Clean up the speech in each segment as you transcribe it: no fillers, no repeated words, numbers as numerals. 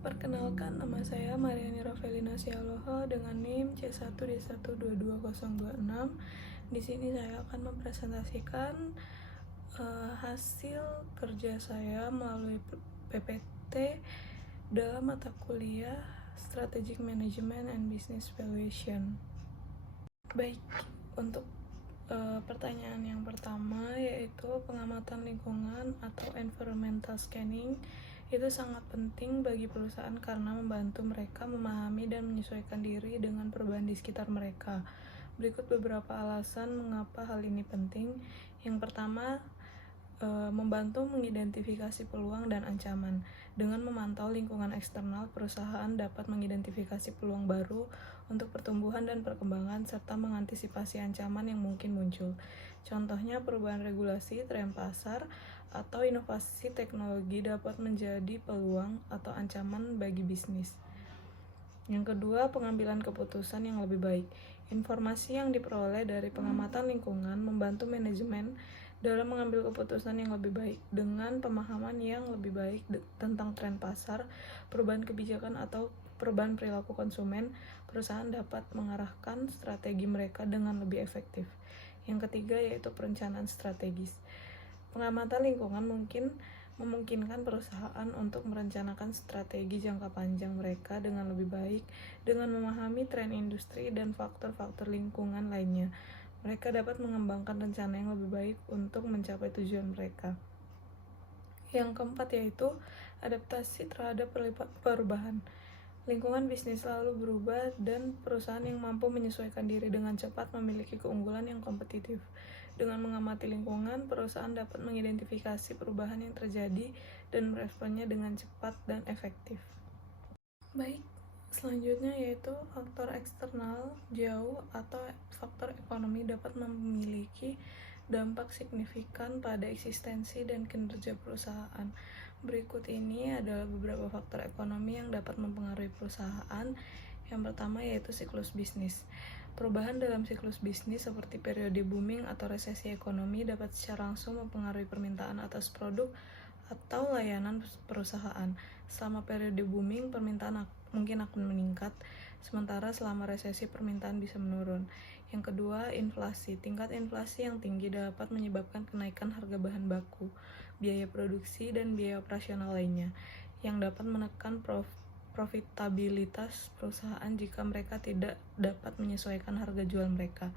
Perkenalkan, nama saya Mariani Rovelina Sialoho dengan NIM C1D1222026. Di sini saya akan mempresentasikan hasil kerja saya melalui PPT dalam mata kuliah Strategic Management and Business Valuation. Baik, untuk pertanyaan yang pertama yaitu pengamatan lingkungan atau environmental scanning itu sangat penting bagi perusahaan karena membantu mereka memahami dan menyesuaikan diri dengan perubahan di sekitar mereka. Berikut beberapa alasan mengapa hal ini penting. Yang pertama, membantu mengidentifikasi peluang dan ancaman. Dengan memantau lingkungan eksternal, perusahaan dapat mengidentifikasi peluang baru untuk pertumbuhan dan perkembangan serta mengantisipasi ancaman yang mungkin muncul. Contohnya, perubahan regulasi, tren pasar, atau inovasi teknologi dapat menjadi peluang atau ancaman bagi bisnis. Yang kedua, pengambilan keputusan yang lebih baik. Informasi yang diperoleh dari pengamatan lingkungan membantu manajemen dalam mengambil keputusan yang lebih baik. Dengan pemahaman yang lebih baik tentang tren pasar, perubahan kebijakan atau perubahan perilaku konsumen, perusahaan dapat mengarahkan strategi mereka dengan lebih efektif. Yang ketiga yaitu perencanaan strategis. Pengamatan lingkungan memungkinkan perusahaan untuk merencanakan strategi jangka panjang mereka dengan lebih baik dengan memahami tren industri dan faktor-faktor lingkungan lainnya. Mereka dapat mengembangkan rencana yang lebih baik untuk mencapai tujuan mereka. Yang keempat yaitu adaptasi terhadap perubahan. Lingkungan bisnis selalu berubah dan perusahaan yang mampu menyesuaikan diri dengan cepat memiliki keunggulan yang kompetitif. Dengan mengamati lingkungan, perusahaan dapat mengidentifikasi perubahan yang terjadi dan meresponnya dengan cepat dan efektif. Baik, selanjutnya yaitu faktor eksternal jauh atau faktor ekonomi dapat memiliki dampak signifikan pada eksistensi dan kinerja perusahaan. Berikut ini adalah beberapa faktor ekonomi yang dapat mempengaruhi perusahaan. Yang pertama yaitu siklus bisnis. Perubahan dalam siklus bisnis seperti periode booming atau resesi ekonomi dapat secara langsung mempengaruhi permintaan atas produk atau layanan perusahaan. Selama periode booming, permintaan mungkin akan meningkat, sementara selama resesi permintaan bisa menurun. Yang kedua, inflasi. Tingkat inflasi yang tinggi dapat menyebabkan kenaikan harga bahan baku, biaya produksi, dan biaya operasional lainnya, yang dapat menekan profitabilitas perusahaan jika mereka tidak dapat menyesuaikan harga jual mereka.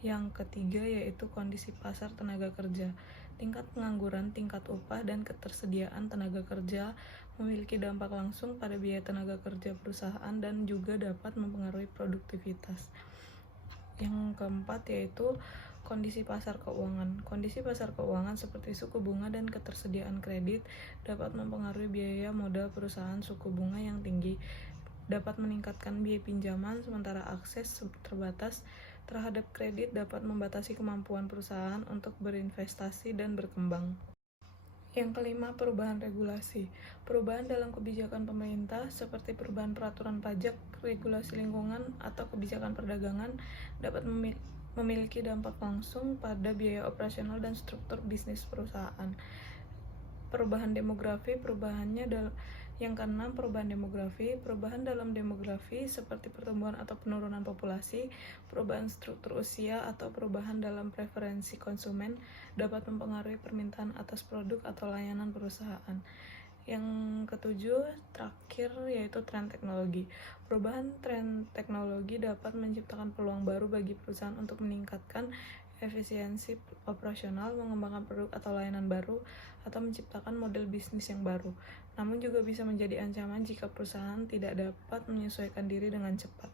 Yang ketiga yaitu kondisi pasar tenaga kerja. Tingkat pengangguran, tingkat upah, dan ketersediaan tenaga kerja memiliki dampak langsung pada biaya tenaga kerja perusahaan dan juga dapat mempengaruhi produktivitas. Yang keempat yaitu kondisi pasar keuangan. Kondisi pasar keuangan seperti suku bunga dan ketersediaan kredit dapat mempengaruhi biaya modal perusahaan. Suku bunga yang tinggi dapat meningkatkan biaya pinjaman, sementara akses terbatas terhadap kredit dapat membatasi kemampuan perusahaan untuk berinvestasi dan berkembang. Yang kelima, perubahan regulasi. Perubahan dalam kebijakan pemerintah seperti perubahan peraturan pajak, regulasi lingkungan, atau kebijakan perdagangan dapat memiliki dampak langsung pada biaya operasional dan struktur bisnis perusahaan. Perubahan demografi, yang keenam, perubahan demografi. Perubahan dalam demografi seperti pertumbuhan atau penurunan populasi, perubahan struktur usia, atau perubahan dalam preferensi konsumen dapat mempengaruhi permintaan atas produk atau layanan perusahaan. Yang ketujuh, terakhir, yaitu tren teknologi. Perubahan tren teknologi dapat menciptakan peluang baru bagi perusahaan untuk meningkatkan efisiensi operasional, mengembangkan produk atau layanan baru, atau menciptakan model bisnis yang baru. Namun juga bisa menjadi ancaman jika perusahaan tidak dapat menyesuaikan diri dengan cepat.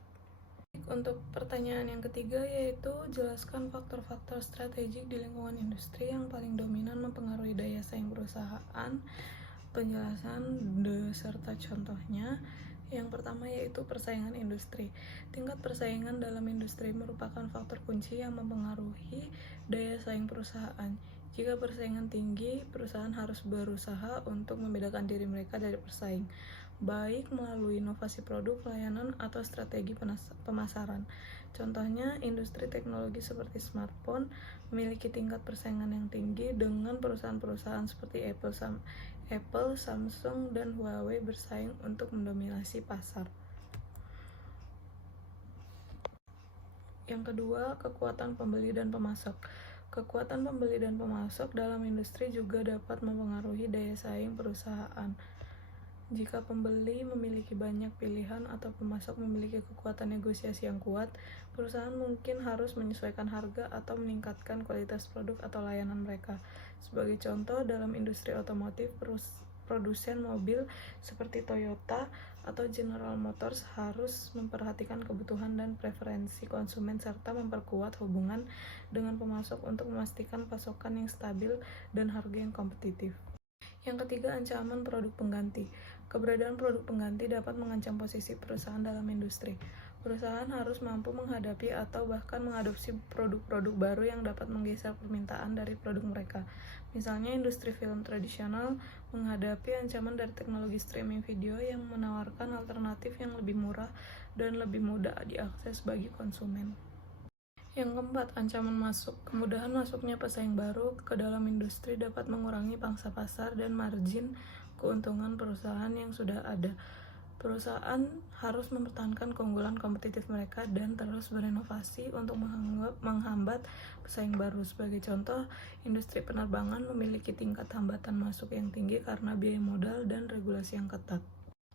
Untuk pertanyaan yang ketiga yaitu jelaskan faktor-faktor strategik di lingkungan industri yang paling dominan mempengaruhi daya saing perusahaan. Penjelasan beserta contohnya. Yang pertama yaitu persaingan industri. Tingkat persaingan dalam industri merupakan faktor kunci yang mempengaruhi daya saing perusahaan. Jika persaingan tinggi, perusahaan harus berusaha untuk membedakan diri mereka dari persaing, baik melalui inovasi produk, layanan, atau strategi pemasaran. Contohnya, industri teknologi seperti smartphone memiliki tingkat persaingan yang tinggi dengan perusahaan-perusahaan seperti Apple Apple, Samsung, dan Huawei bersaing untuk mendominasi pasar. Yang kedua, kekuatan pembeli dan pemasok. Kekuatan pembeli dan pemasok dalam industri juga dapat mempengaruhi daya saing perusahaan. Jika pembeli memiliki banyak pilihan atau pemasok memiliki kekuatan negosiasi yang kuat, perusahaan mungkin harus menyesuaikan harga atau meningkatkan kualitas produk atau layanan mereka. Sebagai contoh, dalam industri otomotif, produsen mobil seperti Toyota atau General Motors harus memperhatikan kebutuhan dan preferensi konsumen serta memperkuat hubungan dengan pemasok untuk memastikan pasokan yang stabil dan harga yang kompetitif. Yang ketiga, ancaman produk pengganti. Keberadaan produk pengganti dapat mengancam posisi perusahaan dalam industri. Perusahaan harus mampu menghadapi atau bahkan mengadopsi produk-produk baru yang dapat menggeser permintaan dari produk mereka. Misalnya, industri film tradisional menghadapi ancaman dari teknologi streaming video yang menawarkan alternatif yang lebih murah dan lebih mudah diakses bagi konsumen. Yang keempat, ancaman masuk. Kemudahan masuknya pesaing baru ke dalam industri dapat mengurangi pangsa pasar dan margin keuntungan perusahaan yang sudah ada. Perusahaan harus mempertahankan keunggulan kompetitif mereka dan terus berinovasi untuk menghambat pesaing baru. Sebagai contoh, industri penerbangan memiliki tingkat hambatan masuk yang tinggi karena biaya modal dan regulasi yang ketat.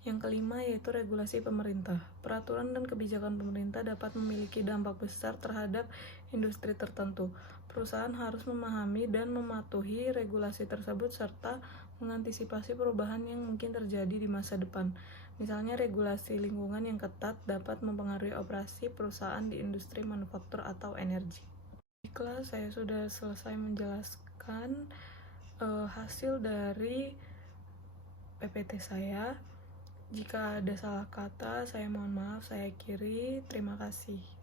Yang kelima yaitu regulasi pemerintah. Peraturan dan kebijakan pemerintah dapat memiliki dampak besar terhadap industri tertentu. Perusahaan harus memahami dan mematuhi regulasi tersebut serta mengantisipasi perubahan yang mungkin terjadi di masa depan. Misalnya, regulasi lingkungan yang ketat dapat mempengaruhi operasi perusahaan di industri manufaktur atau energi. Baiklah, saya sudah selesai menjelaskan hasil dari PPT saya. Jika ada salah kata, saya mohon maaf, saya akhiri. Terima kasih.